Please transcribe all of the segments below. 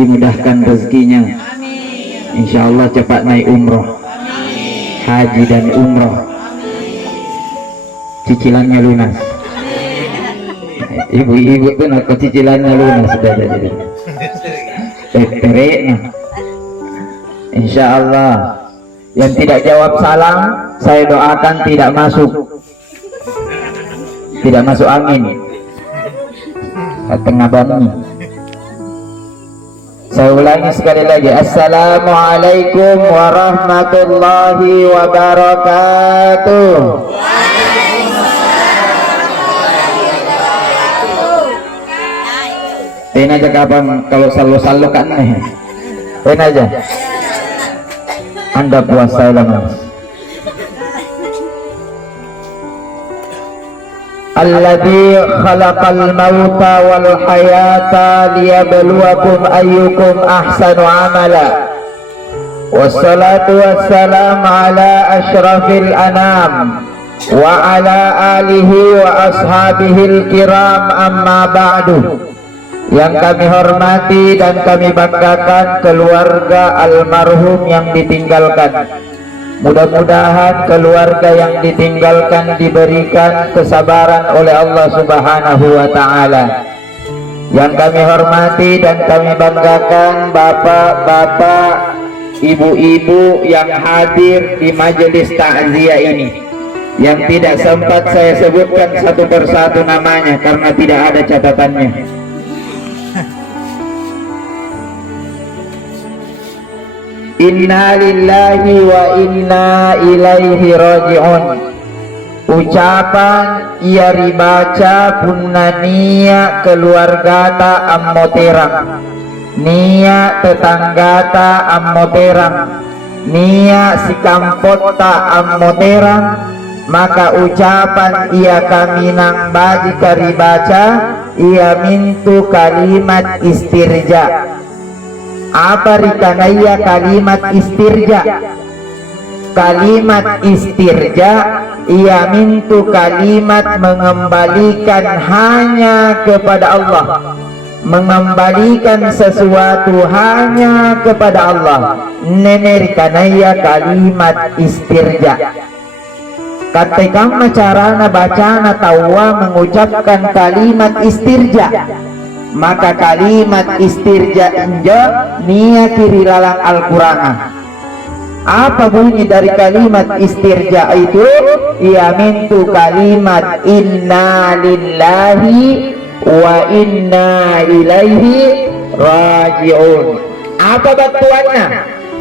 dimudahkan rezekinya. Insya Allah cepat naik umroh, haji dan umroh, cicilannya lunas. Ibu-ibu tuh nak cicilannya lunas sudah jadi. Insya Allah. Yang tidak jawab salam saya doakan tidak masuk angin tengah bumi. Saya ulangi sekali lagi. Assalamualaikum warahmatullahi wabarakatuh. Ini aja kapan kalau selalu kan nih. Ini aja. Anda puasa lama. Alladzi khalaqal mauta wal hayata liyabluwakum ayyukum ahsanu amala. Wassalatu wassalamu ala asyrafil anam wa ala alihi wa ashabihil kiram, amma ba'du. Yang kami hormati dan kami banggakan keluarga almarhum yang ditinggalkan. Mudah-mudahan keluarga yang ditinggalkan diberikan kesabaran oleh Allah Subhanahu wa Ta'ala. Yang kami hormati dan kami banggakan bapak-bapak, ibu-ibu yang hadir di majelis takziah ini, yang tidak sempat saya sebutkan satu persatu namanya karena tidak ada catatannya. Inna lillahi wa inna ilaihi raji'un. Ucapan ia dibaca punna nia keluargata ammo terang, nia tetanggata ammo terang, nia si kampota ammo terang, maka ucapan ia kami nang bagi karibaca ia mintu kalimat istirja. Apa rikanaya kalimat istirja? Kalimat istirja ia mintu kalimat mengembalikan hanya kepada Allah, mengembalikan sesuatu hanya kepada Allah. Nenerikanaya kalimat istirja. Ketika carana bacana tawa mengucapkan kalimat istirja, maka kalimat istirja inja nia kiri lalang Al-Quran. Apa bunyi dari kalimat istirja itu? Ia mintu kalimat inna lillahi wa inna ilaihi raji'un. Apa bantuannya?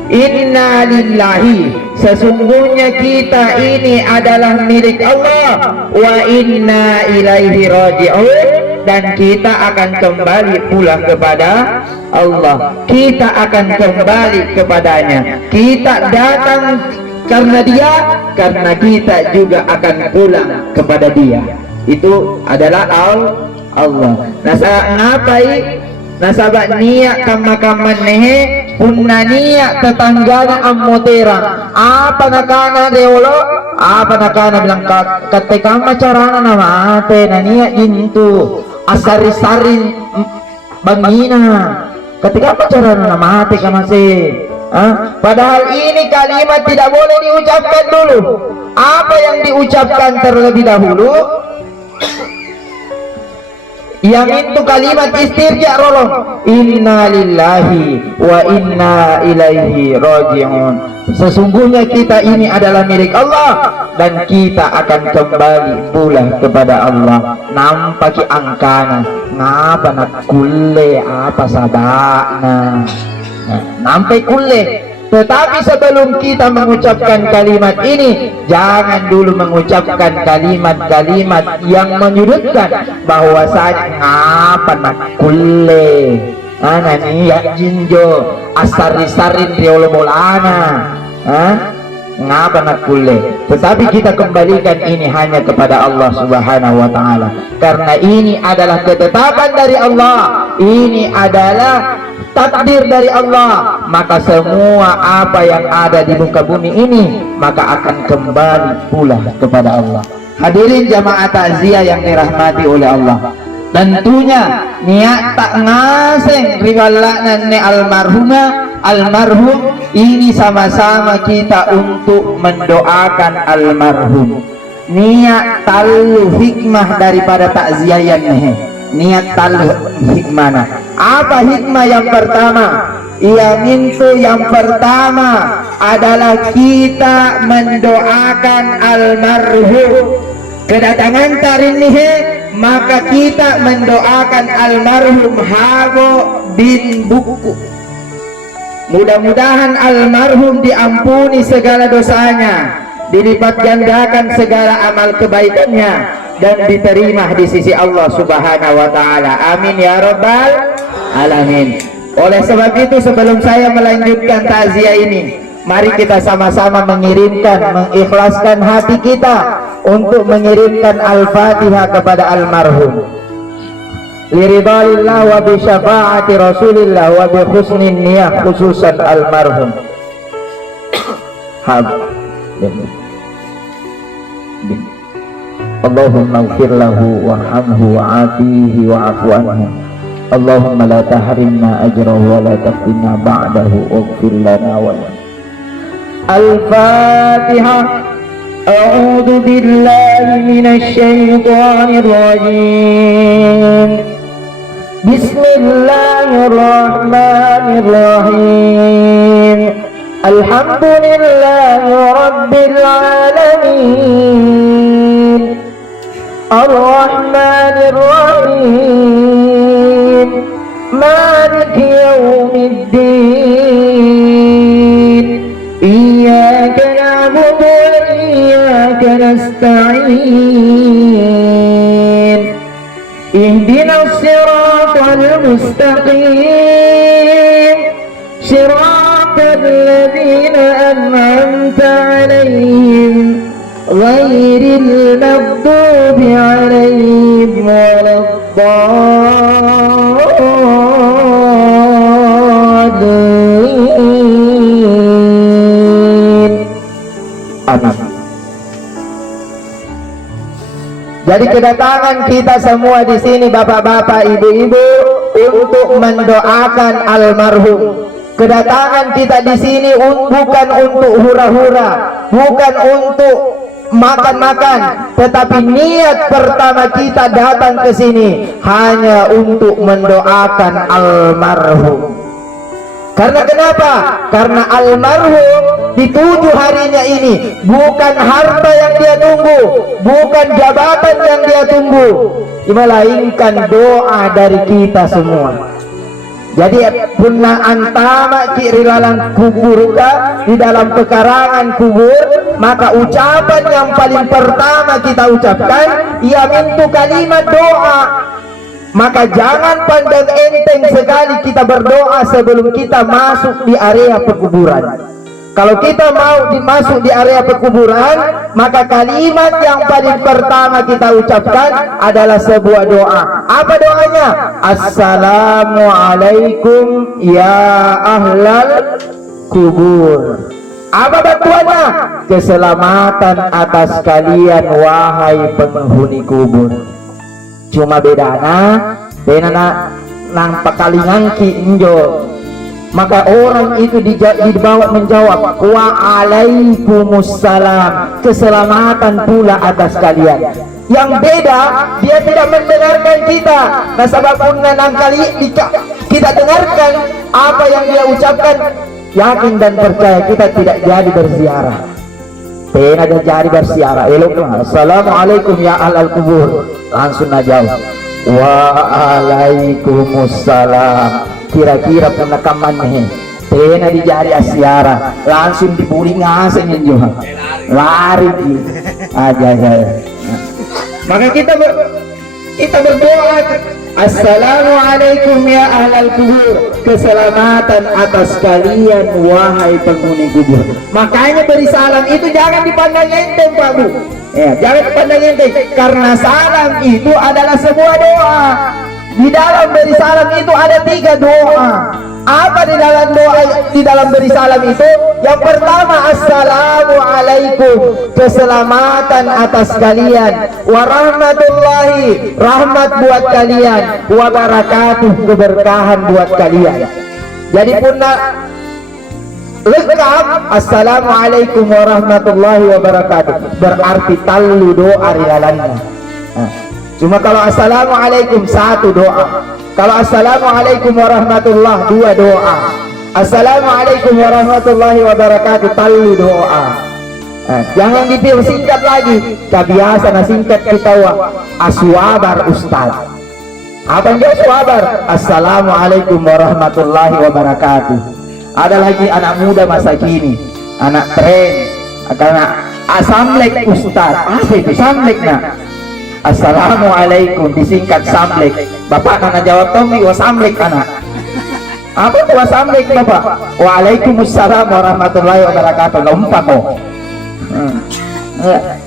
Inna lillahi, sesungguhnya kita ini adalah milik Allah, wa inna ilaihi raji'un, dan kita akan kembali pulang kepada Allah. Kita akan kembali kepadanya. Kita datang karena dia, karena kita juga akan pulang kepada dia. Itu adalah Allah. Ngapai nasabak niat kama-kama nehe punna niat tetanggana ammo terang. Apa nakana deolo? Apa nakana bilang ketika macarana nama ate na niat jintu asari-sarin bangina. Ketika macarana nama ate kamase. Padahal ini kalimat tidak boleh diucapkan dulu. Apa yang diucapkan terlebih dahulu? Yang itu kalimat istirja rolong. Inna lillahi wa inna ilaihi raji'un. Sesungguhnya kita ini adalah milik Allah dan kita akan kembali pula kepada Allah. Nampaki angkana ngapa nak kulle apa sabakna. Nampai kulle. Tetapi sebelum kita mengucapkan kalimat ini, jangan dulu mengucapkan kalimat-kalimat yang menyudutkan bahwasanya ngapa nak kulle, nani ya jinjo asari-sarin riolo bolana, ngapa nak kulle. Tetapi kita kembalikan ini hanya kepada Allah Subhanahu wa Ta'ala, karena ini adalah ketetapan dari Allah, ini adalah takdir dari Allah. Maka semua apa yang ada di muka bumi ini maka akan kembali pula kepada Allah. Hadirin jamaah takziah yang dirahmati oleh Allah, Tentunya niat tak ngaseng riwalana ne almarhum ini sama-sama kita untuk mendoakan almarhum. Niat talu hikmah daripada takziahan nih. Niat talu hikmah. Apa hikmah yang pertama? Yang pertama adalah kita mendoakan almarhum. Kedatangan tarin nih, maka kita mendoakan almarhum Hago bin Buku. Mudah-mudahan almarhum diampuni segala dosanya, dilipat gandakan segala amal kebaikannya, dan diterima di sisi Allah Subhanahu wa Ta'ala. Amin ya Rabbal Alamin. Oleh sebab itu, sebelum saya melanjutkan takziah ini, mari kita sama-sama mengikhlaskan hati kita untuk mengirimkan Al-Fatihah kepada almarhum. Liridalillah wa bi syafaati Rasulillah wa bi husnin niyah khususan almarhum. Allahumma ighfir lahu warhamhu wa'afihi wa'fu anhu. Allahumma la tahrimna ajrahu wa la taftinna ba'dahu waghfir lana wa lahu. Al-Fatihah. أعوذ بالله من الشيطان الرجيم بسم الله الرحمن الرحيم الحمد لله رب العالمين الرحمن الرحيم مالك يوم الدين إياك نعبد وإياك نستعين اهدنا الصراط المستقيم صراط الذين أنعمت عليهم غير المغضوب عليهم ولا الضالين. Amin. Jadi kedatangan kita semua di sini, bapak-bapak, ibu-ibu, untuk mendoakan almarhum. Kedatangan kita di sini bukan untuk hura-hura, bukan untuk makan-makan, tetapi niat pertama kita datang ke sini hanya untuk mendoakan almarhum. Karena kenapa? Karena almarhum di 7 harinya ini bukan harta yang dia tunggu, bukan jabatan yang dia tunggu, melainkan doa dari kita semua. Jadi punna antama kirilalang kuburka di dalam pekarangan kubur, maka ucapan yang paling pertama kita ucapkan ia mintu kalimat doa. Maka jangan pandang enteng sekali kita berdoa sebelum kita masuk di area pekuburan. Kalau kita mau masuk di area pekuburan, maka kalimat yang paling pertama kita ucapkan adalah sebuah doa. Apa doanya? Assalamualaikum ya ahlal kubur. Apa bantuannya? Keselamatan atas kalian wahai penghuni kubur. Cuma bedana nang pakalingan ki injo, maka orang itu dibawa menjawab waalaikumsalam, keselamatan pula atas kalian. Yang beda, dia tidak mendengarkan kita. Nah sebabnya nang kali kita dengarkan apa yang dia ucapkan, yakin dan percaya kita tidak jadi berziarah. Pena dia jadi berziarah. Eloklah assalamualaikum ya ahlal kubur, langsung aja waalaikumsalam. Kira-kira penekaman nih pena dijari asiara, langsung dibuli ngaseng juga lari aja saya. Maka kita berdoa assalamualaikum ya ahlal kubur, keselamatan atas kalian wahai penghuni kubur. Makanya beri salam itu jangan dipandang enteng Pak Bu ya, jangan dipandang enteng, karena salam itu adalah sebuah doa. Di dalam beri salam itu ada 3 doa. Apa di dalam doa, di dalam beri salam itu? Yang pertama, assalamualaikum, keselamatan atas kalian, warahmatullahi, rahmat buat kalian, wabarakatuh, keberkahan buat kalian. Jadi punna lengkap assalamualaikum warahmatullahi wabarakatuh, berarti talu doa di dalamnya. Cuma kalau assalamualaikum satu doa, kalau assalamualaikum warahmatullah dua doa, assalamualaikum warahmatullahi wabarakatuh talu doa. Jangan dipersingkat lagi, kebiasaan singkat kita aswabar ustaz. Apa yang aswabar? Assalamualaikum warahmatullahi wabarakatuh. Ada lagi anak muda masa kini, anak tren, karena asamlek ustaz. Apa itu samlek nak? Assalamualaikum disingkat samlek. Bapak nana jawab Tommy wasamlek anak. Apa itu wasamlek bapak? Waalaikumsalam warahmatullahi wabarakatuh. Lompat kok.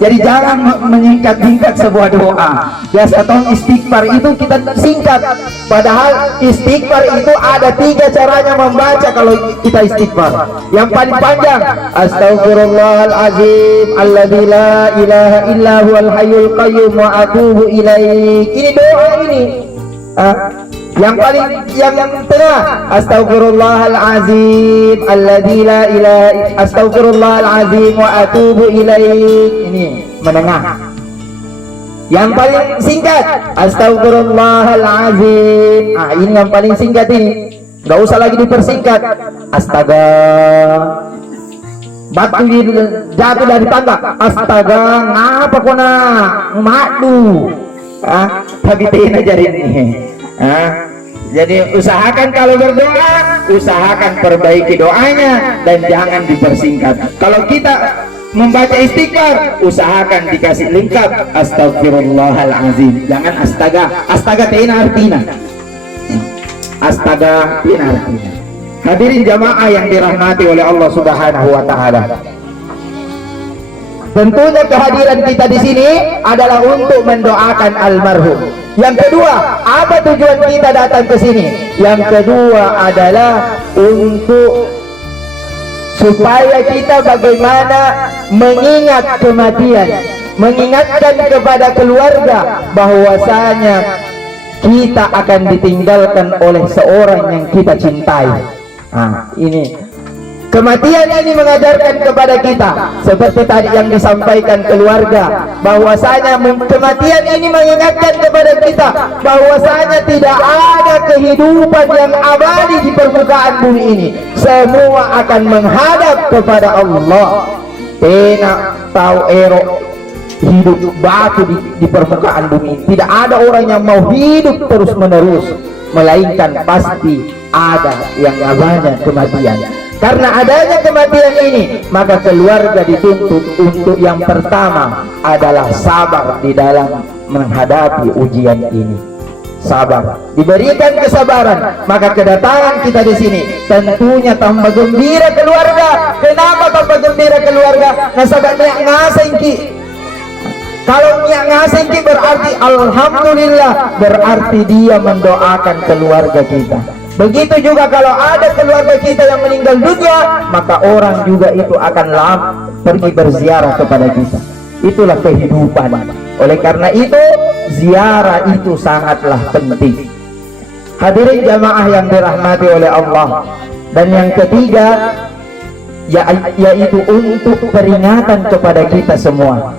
Jadi jangan menyingkat-singkat sebuah doa. Biasa tong istighfar itu kita singkat, padahal istighfar itu ada 3 caranya membaca kalau kita istighfar. Yang paling panjang, Astaghfirullahalazim alladzi la ilaha illa huwal hayyul qayyum wa atubu ilaih. Ini doa ini. Yang tengah, Astaghfirullahalazim alladzi la ilaha, Astaghfirullahalazim wa atubu ilaih. Ini menengah. Yang paling singkat, Astaghfirullahalazim. Ini yang paling singkat ini. Enggak usah lagi dipersingkat. Astaga. Batu jatuh dari tangga. Astaga, ngapa kona? Madu. Tapi tidak jadi ini. Jadi usahakan kalau berdoa, usahakan perbaiki doanya dan jangan dipersingkat. Kalau kita membaca istighfar, usahakan dikasih lengkap Astaghfirullahalazim. Jangan astaga. Astaga tina artinya. Astaga tina artinya. Hadirin jamaah yang dirahmati oleh Allah Subhanahu wa taala. Tentunya kehadiran kita di sini adalah untuk mendoakan almarhum. Yang kedua, apa tujuan kita datang ke sini? Yang kedua adalah untuk supaya kita bagaimana mengingat kematian, mengingatkan kepada keluarga bahwasanya kita akan ditinggalkan oleh seorang yang kita cintai. Ini kematian ini mengajarkan kepada kita seperti tadi yang disampaikan keluarga, bahwasanya kematian ini mengingatkan kepada kita bahwasanya tidak ada kehidupan yang abadi di permukaan bumi ini. Semua akan menghadap kepada Allah. Enak tahu erok hidup batu di permukaan bumi. Tidak ada orang yang mau hidup terus menerus, melainkan pasti ada yang namanya kematian. Karena adanya kematian ini, maka keluarga dituntut untuk yang pertama adalah sabar di dalam menghadapi ujian ini. Sabar, diberikan kesabaran, maka kedatangan kita di sini tentunya tambah gembira keluarga. Kenapa tambah gembira keluarga? Nasabahnya ngasengki. Kalau niat ngasengki berarti alhamdulillah, berarti dia mendoakan keluarga kita. Begitu juga kalau ada keluarga kita yang meninggal dunia, maka orang juga itu akan pergi berziarah kepada kita. Itulah kehidupan. Oleh karena itu, ziarah itu sangatlah penting. Hadirin jamaah yang dirahmati oleh Allah. Dan yang ketiga, yaitu untuk peringatan kepada kita semua.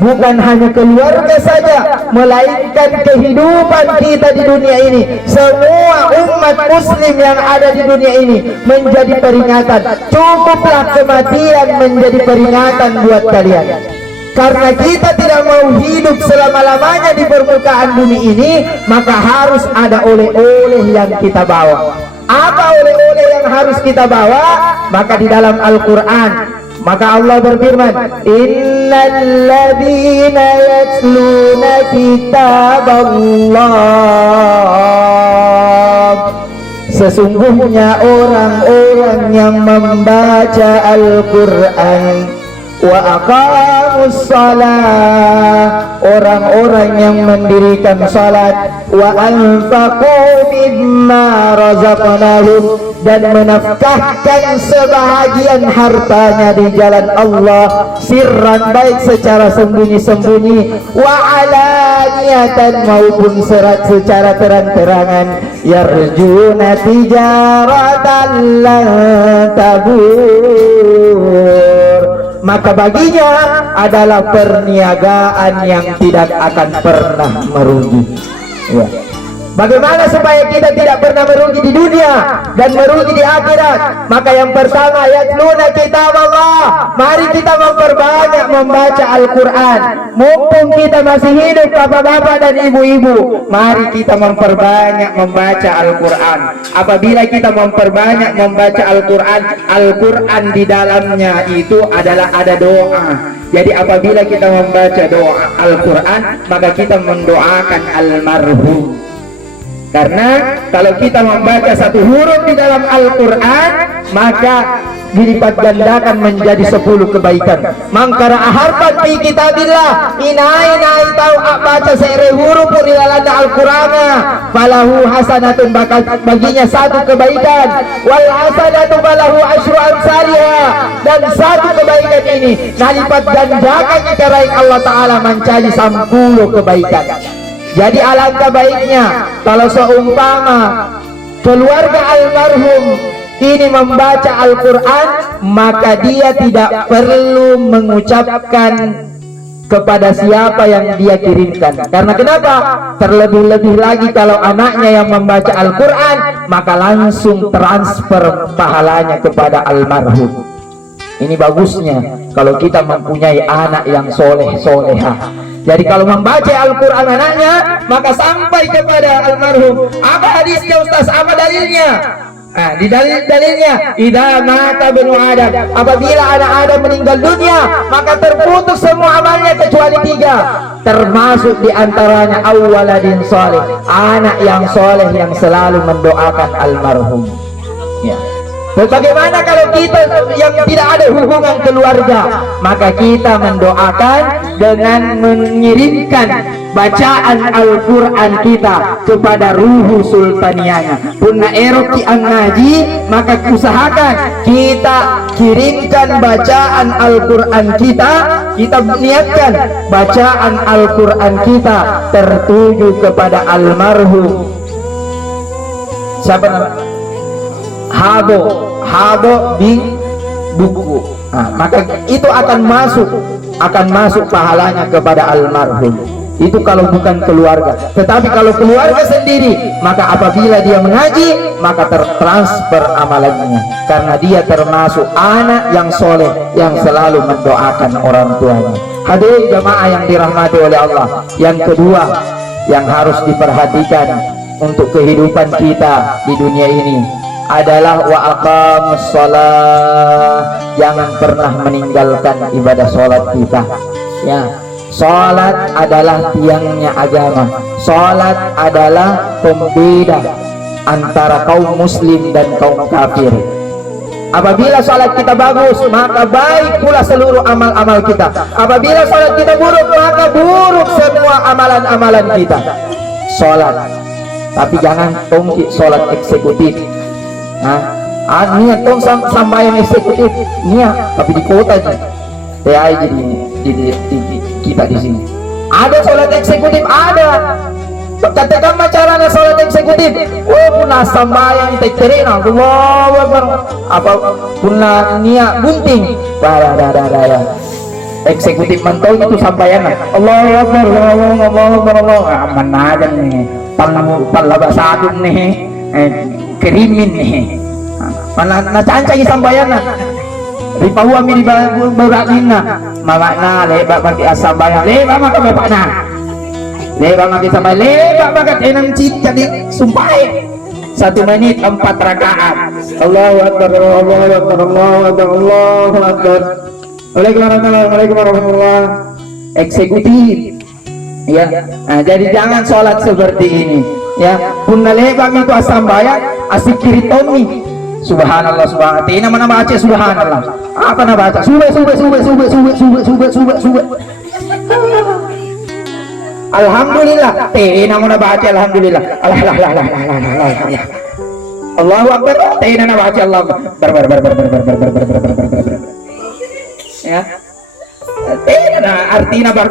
Bukan hanya keluarga saja, melainkan kehidupan kita di dunia ini. Semua umat muslim yang ada di dunia ini menjadi peringatan. Cukuplah kematian menjadi peringatan buat kalian. Karena kita tidak mau hidup selama-lamanya di permukaan bumi ini, maka harus ada oleh-oleh yang kita bawa. Apa oleh-oleh yang harus kita bawa? Maka di dalam Al-Quran, maka Allah berfirman, innal ladzina yatluna kitaballah, sesungguhnya orang-orang yang membaca Al-Quran, wa aqamus shalah, orang-orang yang mendirikan salat, wa anfaqu mimma razaqnahum, dan menafkahkan sebahagian hartanya di jalan Allah, sirran baik secara sembunyi-sembunyi, wa alaniyatan maupun secara terang-terangan, yarjuna tijaratan lan tabur, maka baginya adalah perniagaan yang tidak akan pernah merugi. Ya. Bagaimana supaya kita tidak pernah merugi di dunia dan merugi di akhirat? Maka yang pertama, yatluna kitab Allah. Mari kita memperbanyak membaca Al-Quran. Mumpung kita masih hidup, bapak-bapak dan ibu-ibu, mari kita memperbanyak membaca Al-Quran. Apabila kita memperbanyak membaca Al-Quran, Al-Quran di dalamnya itu adalah ada doa. Jadi apabila kita membaca doa Al-Quran, maka kita mendoakan almarhum. Karena kalau kita membaca satu huruf di dalam Al-Quran, maka dilipat gandakan menjadi 10 kebaikan. Mangkara harfan fi kitabillah, inai tahu baca seire huruf di dalam Al-Quran, falahu hasanatun, baginya 1 kebaikan, wal hasanatu falahu asyru amsalha, dan 1 kebaikan ini nalipat gandakan dikarain Allah Ta'ala menjadi 10 kebaikan. Jadi alangkah baiknya kalau seumpama keluarga almarhum ini membaca Al-Quran, maka dia tidak perlu mengucapkan kepada siapa yang dia kirimkan. Karena kenapa? Terlebih-lebih lagi kalau anaknya yang membaca Al-Quran, maka langsung transfer pahalanya kepada almarhum. Ini bagusnya kalau kita mempunyai anak yang soleh-soleha. Jadi kalau membaca Al-Quran anaknya, maka sampai kepada almarhum. Apa hadisnya Ustaz? Apa dalilnya? Di dalilnya, idza mata banu Adam, apabila anak Adam meninggal dunia, maka terputus semua amalnya kecuali 3. Termasuk diantaranya awwaladin saleh, anak yang soleh yang selalu mendoakan almarhum. Ya. Bagaimana kalau kita yang tidak ada hubungan keluarga? Maka kita mendoakan dengan mengirimkan bacaan Al-Quran kita kepada ruhu sultanianya. Punna eroki an ngaji, maka usahakan kita kirimkan bacaan Al-Quran kita niatkan bacaan Al-Quran kita tertuju kepada almarhum. Siapa nama? Habo di buku. Maka itu akan masuk pahalanya kepada almarhum. Itu kalau bukan keluarga. Tetapi kalau keluarga sendiri, maka apabila dia mengaji, maka tertransfer amalannya, karena dia termasuk anak yang soleh yang selalu mendoakan orang tuanya. Hadirin jamaah yang dirahmati oleh Allah, yang kedua yang harus diperhatikan untuk kehidupan kita di dunia ini adalah wa aqamus shalah. Jangan pernah meninggalkan ibadah sholat kita. Ya, sholat adalah tiangnya agama. Sholat adalah pembeda antara kaum muslim dan kaum kafir. Apabila sholat kita bagus, maka baik pula seluruh amal-amal kita. Apabila sholat kita buruk, maka buruk semua amalan-amalan kita. Sholat, tapi jangan tongki sholat eksekutif. Niat dong sambayang eksekutif, niat tapi di kota aja. Jadi kita di sini ada sholat eksekutif, ada. Katakan caranya sholat eksekutif. Punah sambayang terina, apa punah niat gunting, dah. Eksekutif mentau itu sambayang. Allahu Akbar, Allah. Mana aja nih, palabasado nih. Kerimin nih, mana cancai sambayana, ripahu ami di beratna, mamakna lebak bagi sambayang, lebak maka bapakna, lebak bagi sambayang, lebak bagi enam cip jadi sumpah. 1 menit 4 rakaat. Allahu Akbar, Allahu Akbar, Allahu Akbar, Allahu Akbar. Waalaikumsalam warahmatullahi. Eksekutif. Ya, jadi jangan sholat seperti ini. Ya, punna lebak itu sambayang. Asik kiri Tommy, subhanallah, subhanallah. Tina mana baca subhanallah? Apa nak baca? Sube. Alhamdulillah. Tina mana baca alhamdulillah. Allahu Akbar. Taina baca Allah. Bar. Ya. Taina artinya bar.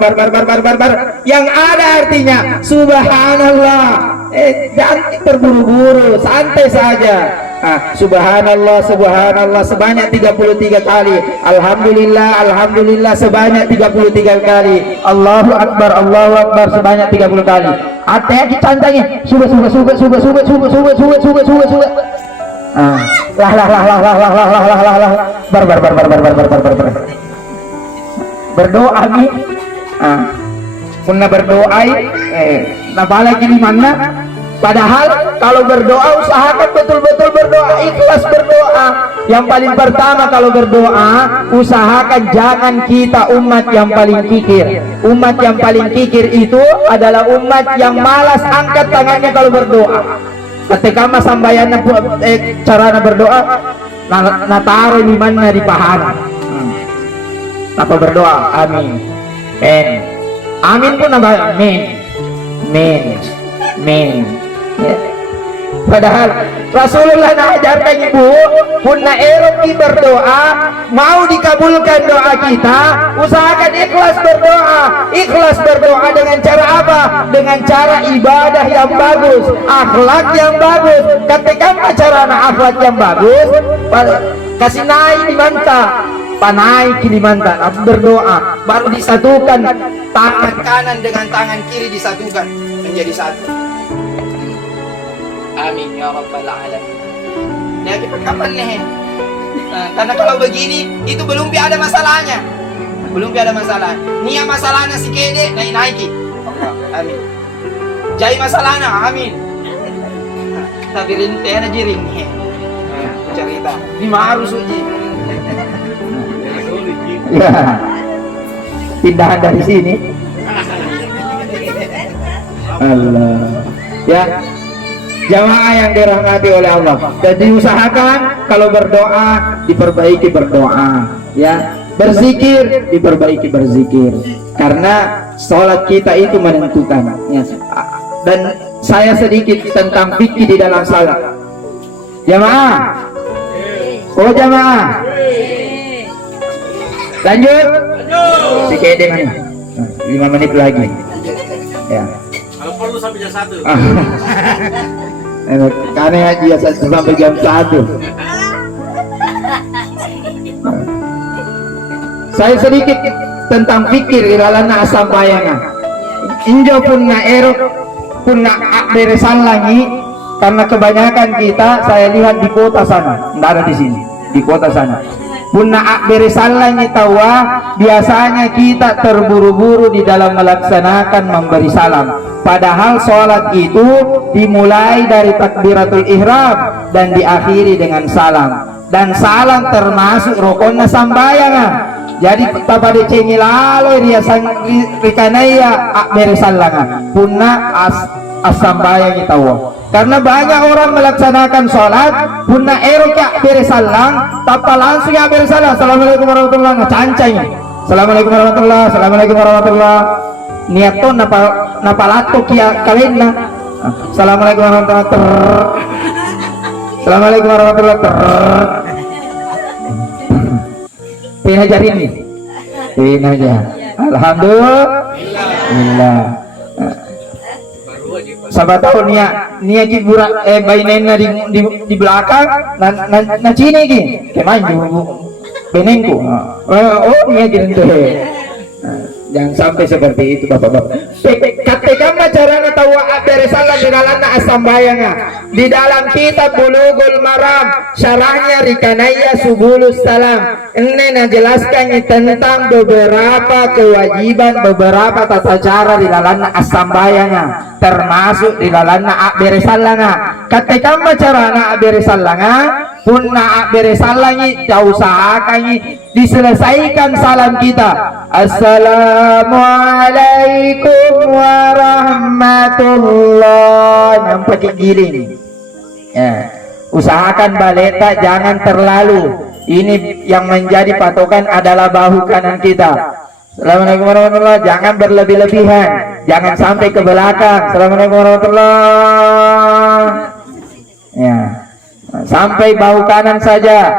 Yang ada artinya subhanallah. Jangan terburu-buru, santai saja. Subhanallah sebanyak 33 kali. Alhamdulillah sebanyak 33 kali. Allahu Akbar sebanyak 30 kali. Hati-hati cantangnya. Subuh. Bar. Berdoa nih. Punna berdoa nafala gini mana? Padahal kalau berdoa usahakan betul-betul berdoa, ikhlas berdoa. Yang paling pertama kalau berdoa, usahakan jangan kita umat yang paling kikir. Umat yang paling kikir itu adalah umat yang malas angkat tangannya kalau berdoa. Ketika mas sambayana cara berdoa, nataro limanna di paha. Apa berdoa? Amin. Amin pun nambah amin. Ya. Padahal Rasulullah mengajarkan ibu punna eroki berdoa, mau dikabulkan doa kita, usahakan ikhlas berdoa dengan cara apa? Dengan cara ibadah yang bagus, akhlak yang bagus. Ketika acara akhlak yang bagus, kasih naik di manta, panai kiri manta, berdoa, baru disatukan tangan kanan dengan tangan kiri disatukan menjadi satu. Amin ya rabbal alamin. Ya kita kapan nih? Karena kalau begini itu belum ada masalahnya. Nia masalahnya si kede naiki. Amin. Jai masalahnya amin. Tapi rinte na jiring nih. Cerita. Di harus uji. Ya. Pindahan dari sini. Allah. Ya. Jamaah yang dirahmati oleh Allah, dan diusahakan kalau berdoa diperbaiki berdoa, ya, berzikir diperbaiki berzikir, karena sholat kita itu menentukan, ya. Dan saya sedikit tentang fikih di dalam salat. Jamaah, jamaah, lanjut. Sikit mana? 5 menit lagi, ya. Kalau perlu sampai jam 1. Karena dia sampai jam 1. Saya sedikit tentang fikir ilalana asam bayangan. Injo punna erok punna beresan lagi, karena kebanyakan kita saya lihat di kota sana, tidak ada di sini, di kota sana. Punna beresan lagi tawa, biasanya kita terburu-buru di dalam melaksanakan memberi salam. Padahal sholat itu dimulai dari takbiratul ihram dan diakhiri dengan salam. Dan salam termasuk rukun sambayangan. Jadi pada cengilalo dia rikanaya beresalanga punna as-sambayang itawa. Karena banyak orang melaksanakan sholat punna eroka beresalang tapa langsung ya beresalang. Assalamualaikum warahmatullahi wabarakatuh. Assalamualaikum warahmatullahi. Niat to napalato kia kalenda. Assalamualaikum warahmatullahi wabarakatuh. Assalamualaikum warahmatullahi wabarakatuh. Pinajarin nih. Pinajar. Alhamdulillah. Sahabat tahu nia kibura bainena di belakang na cini ki. Kemain benengku. Nia gitu. Jangan sampai seperti itu bapak-bapak. Ketika macarana tawa beresalah dengan asambayanga di dalam kitab Bulughul Maram syarahnya Rikanaya Subulus Salam ini menjelaskan tentang beberapa kewajiban, beberapa tata cara di dalam asambayanga, termasuk di dalam beresalanga. Ketika macarana beresalanga punna beresalangi usahakan diselesaikan salam kita. Assalamualaikum warahmatullahi. Nampak giling. Ya. Usahakan baleta jangan terlalu. Ini yang menjadi patokan adalah bahu kanan kita. Assalamualaikum warahmatullahi. Jangan berlebih-lebihan. Jangan sampai ke belakang. Assalamualaikum warahmatullahi. Ya. sampai bahu kanan saja.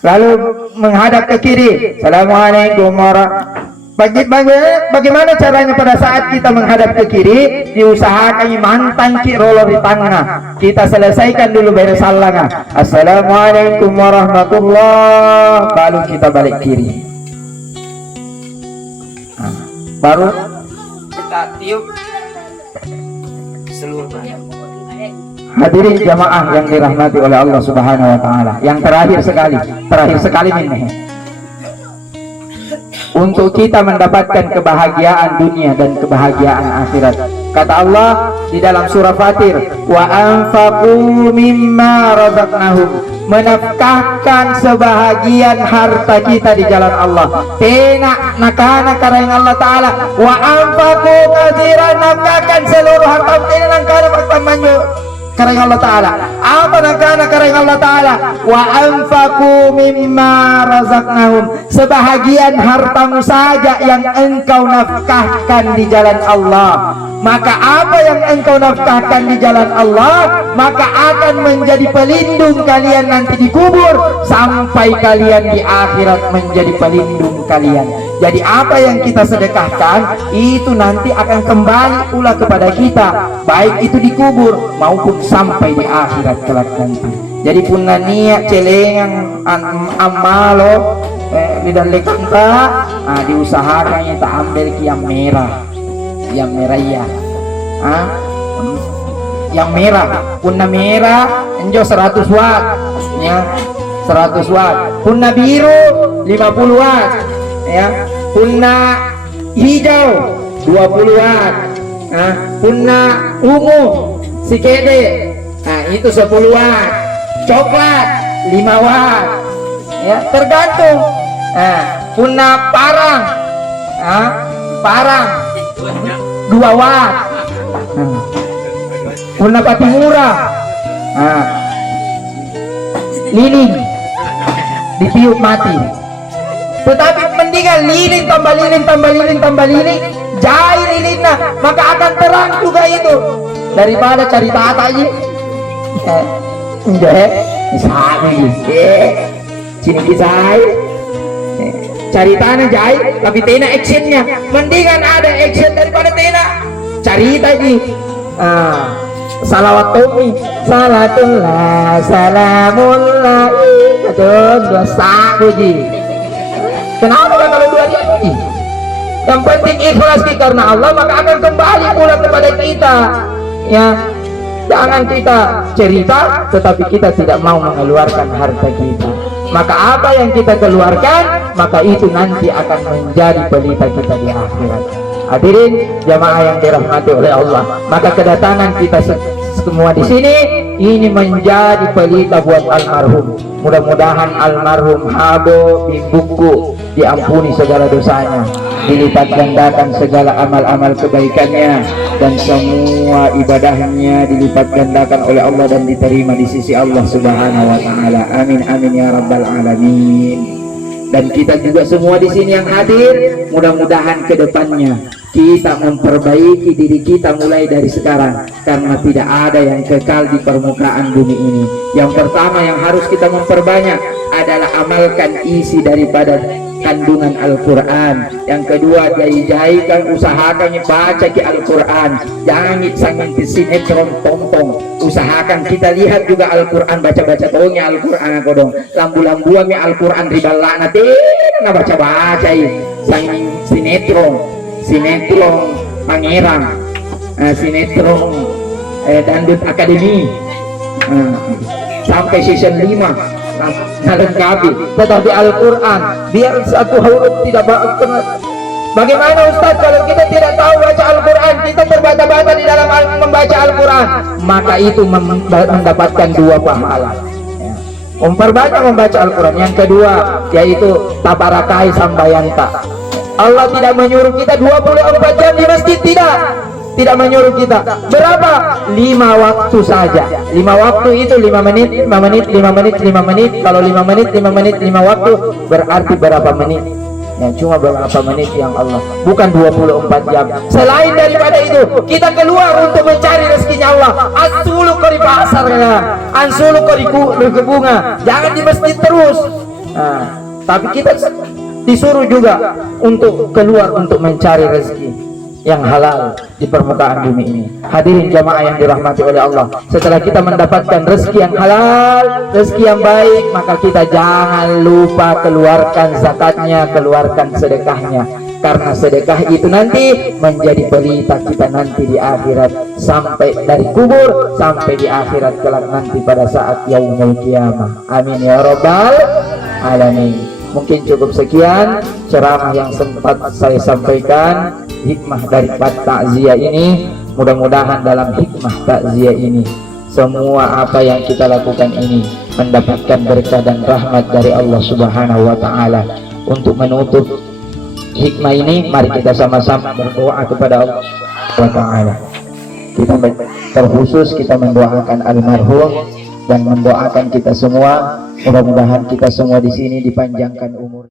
Lalu menghadap ke kiri. Assalamualaikum warahmatullahi. Bagaimana caranya pada saat kita menghadap ke kiri? Diusahakan mantan ki roller di tengah. Kita selesaikan dulu beres salam. Assalamualaikum warahmatullahi. Baru kita balik kiri. Baru kita tiup seluruh badan. Hadirin jamaah yang dirahmati oleh Allah Subhanahu wa taala. Yang terakhir sekali ini. Untuk kita mendapatkan kebahagiaan dunia dan kebahagiaan akhirat. Kata Allah di dalam surah Fatir, wa anfaqu mimma razaqnahum, menafkahkan sebahagian harta kita di jalan Allah. Tena nakana karang Allah taala, wa anfaqu katsiran, nafkahkan seluruh harta tena nakana pertamanya karang Allah taala. Apa nakana karang Allah taala? Wa anfaqu mimma razaqnahum, sebahagian hartamu saja yang engkau nafkahkan di jalan Allah. Maka apa yang engkau nafkahkan di jalan Allah, maka akan menjadi pelindung kalian nanti di kubur, sampai kalian di akhirat menjadi pelindung kalian. Jadi apa yang kita sedekahkan itu nanti akan kembali pula kepada kita, baik itu di kubur maupun sampai di akhirat kelak nanti. Jadi punna niat celengan amalo di dalam kanta, diusahakan kita ambil yang merah. Yang merah ya, yang merah, punna merah enjo 100 watt ya, 100 watt. Punna biru 50 watt ya, punna hijau 20 watt, punna ungu sikede itu 10 watt, coklat 5 watt ya, tergantung. Punna parang, parang 2 watt. Punna pati murah, lilin ditiup mati. Tetapi mendingan lilin tambah lilin tambah lilin tambah lilin, jahit lilinnya, maka akan terang juga itu, daripada cari tata aja. Enggak, sini kisah cari tanah jahit tapi tena actionnya, mendingan ada action daripada tena cari tadi. Salawat tomi salatullah salamullah dosa puji. Kenapa kalau dua ini? Yang penting ikhlas karena Allah, maka akan kembali pula kepada kita ya. Jangan kita cerita tetapi kita tidak mau mengeluarkan harta kita, maka apa yang kita keluarkan maka itu nanti akan menjadi pelita kita di akhirat. Hadirin jamaah yang dirahmati oleh Allah, maka kedatangan kita semua di sini ini menjadi pelita buat almarhum. Mudah-mudahan almarhum Habo bin Buku diampuni segala dosanya, dilipat gandakan segala amal-amal kebaikannya, dan semua ibadahnya dilipat gandakan oleh Allah dan diterima di sisi Allah Subhanahu wa taala. Amin amin ya rabbal alamin. Dan kita juga semua di sini yang hadir, mudah-mudahan ke depannya kita memperbaiki diri kita mulai dari sekarang, karena tidak ada yang kekal di permukaan bumi ini. Yang pertama yang harus kita memperbanyak adalah amalkan isi daripada kandungan Al-Quran. Yang kedua, jai-jaikan, usahakan baca ke Al-Quran, jangan sangin sinetron tompong. Usahakan kita lihat juga Al-Quran, baca-baca tongnya Al-Quran aku dong, lambu-lambuan Al-Quran ribala nanti na baca-baca sangin sinetron pangeran, sinetron Dandut Akademi sampai season 5 lengkapi. Tetapi Al-Quran biar satu huruf tidak pernah. Bagaimana Ustaz kalau kita tidak tahu baca Al-Quran, kita terbata-bata di dalam membaca Al-Quran, maka itu mendapatkan 2 pahala ya. Memperbanyak membaca Al-Quran. Yang kedua yaitu tabarakai sambayanta. Allah tidak menyuruh kita 24 jam di masjid, tidak menyuruh kita. Berapa? 5 waktu saja. 5 waktu itu 5 menit, 5 menit, 5 menit, 5 menit. Kalau 5 menit, 5 menit, 5 waktu berarti berapa menit? yang cuma beberapa menit yang Allah, bukan 24 jam. Selain daripada itu, kita keluar untuk mencari rezekinya Allah. Ansulu kori pasar, ansulu kori bunga, jangan di masjid terus. Nah, tapi kita disuruh juga untuk keluar untuk mencari rezeki yang halal di permukaan bumi ini. Hadirin jamaah yang dirahmati oleh Allah, setelah kita mendapatkan rezeki yang halal, rezeki yang baik, maka kita jangan lupa keluarkan zakatnya, keluarkan sedekahnya, karena sedekah itu nanti menjadi pelita kita nanti di akhirat, sampai dari kubur sampai di akhirat kelak nanti pada saat yaumul kiamah. Amin ya rabbal alamin. Mungkin cukup sekian ceramah yang sempat saya sampaikan. Hikmah dari takziah ini, mudah-mudahan dalam hikmah takziah ini semua apa yang kita lakukan ini mendapatkan berkah dan rahmat dari Allah Subhanahu wa taala. Untuk menutup hikmah ini, mari kita sama-sama berdoa kepada Allah Subhanahu wa taala. Kita terkhusus kita mendoakan almarhum dan mendoakan kita semua, mudah-mudahan kita semua di sini dipanjangkan umur.